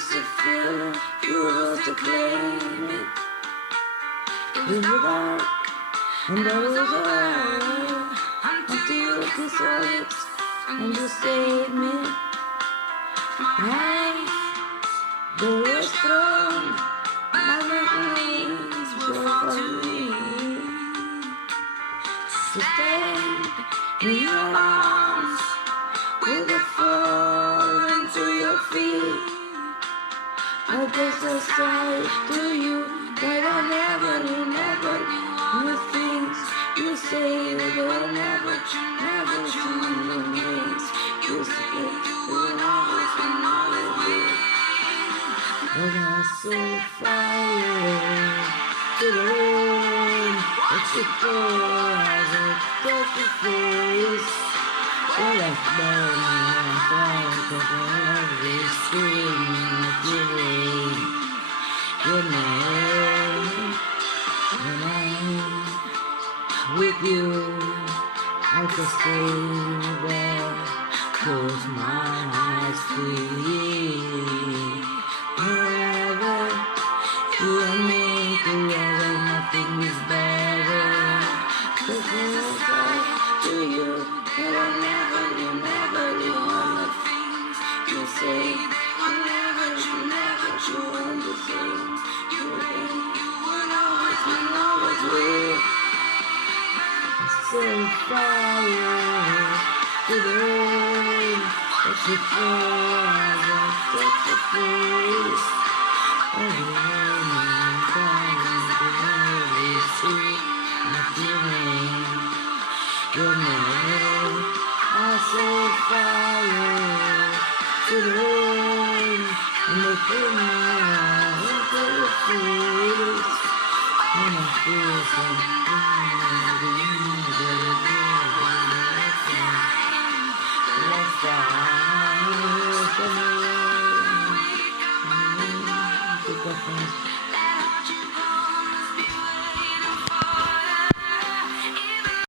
just a feeling, you were to claim it. In the dark, and I was alone until you kissed your lips and you saved me. Eyes, they were strong, my wings were for me. To stay in your arms, with a fall into your feet. I guess I'll say to you that I never knew the things you say, that I never seen the ways you speak, you never be. When I set fire to the rain, it's your door as I touch your face. Well, like burning and fire, but everything that you rain. When I'm with you, I can stay there, close my eyes to you. Wherever you and me together, nothing is better. 'Cause when I talk to you, that I never knew all the things you say. You never understand. You would always win. Set fire to the rain, but you fall as I touch your face. And the rain comes to me, see my feeling. Your name, I set fire to the rain, and the feeling into your face. When I feel something.